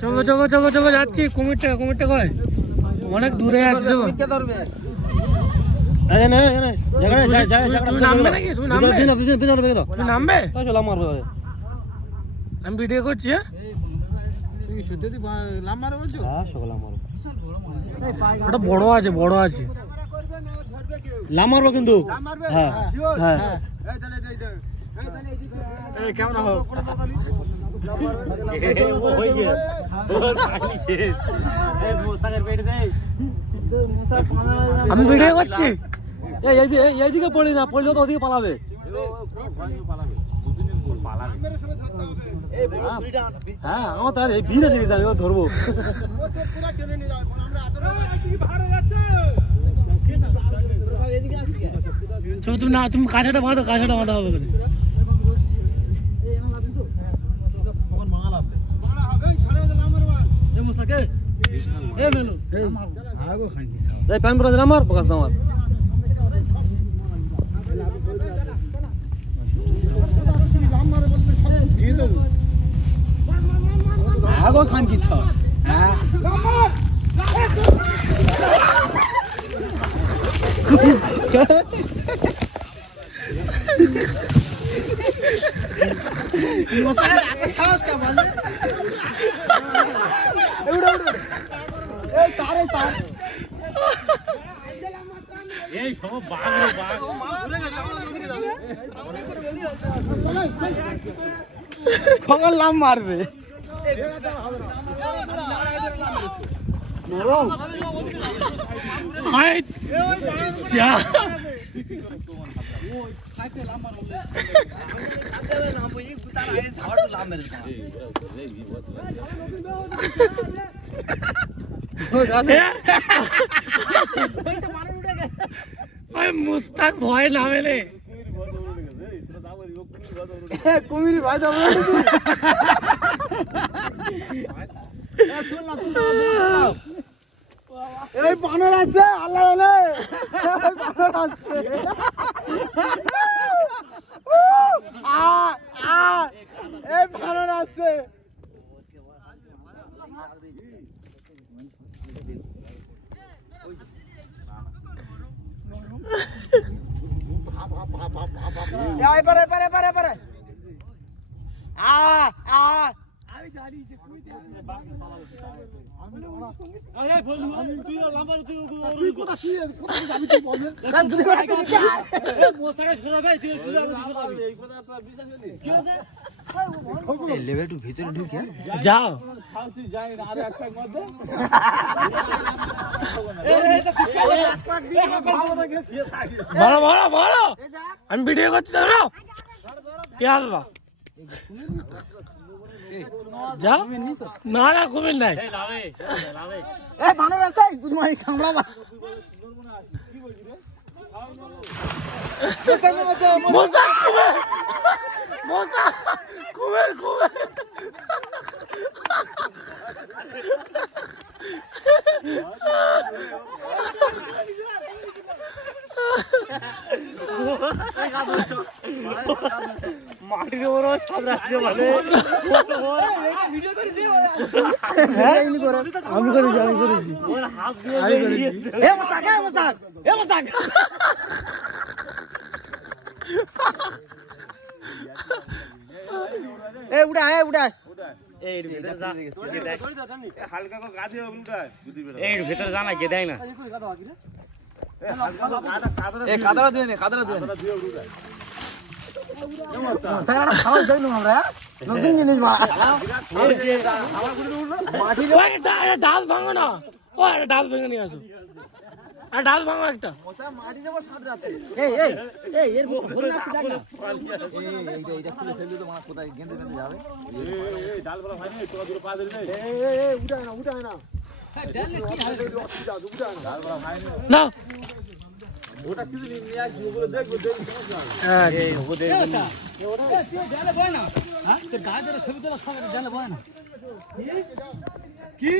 চলো চলো চলো চলো যাচ্ছি। কুমিরটা কয় অনেক দূরে আছে। চলো নামবে নাকি? তুমি নামবে? আমি ভিডিও করছি। ওটা বড় আছে লাম মারবো কিন্তু। হ্যাঁ হ্যাঁ আমি ভিডিও করছি। এইদিকে পড়ি না, পড়লেও তো ওদিকে পালাবে। হ্যাঁ আমার তার এই ভিড় এসে গেছে, আমি ধরবো। তুমি কাছাটা বাঁধো হবে। আমার বকাস আমার আগো খান কি খবর লাম মারবে। মুস্তাক ভয় নামেলে কুমির ভাই এই বানর আছে, আল্লাহ বানর আছে। এই বানর আছে। ভিতরে ঢুকে যাও। বড় আমি ভিডিও করছি। যাও না কুমির নাই। বানর আছে কামড়াবা। কুমির মাটির ওপর সামরাজ্য বলে। আমি করেছি ভেতরে জানা কে দেয় না। নতুন জিনিস ডাল ভাঙো না, ও একটা ডাল ভেঙে নিয়ে আসো। আর ডাল ভাঙো একটা। না ওটা কিছু নিয়ে আসি, ওগুলো দেখবো কি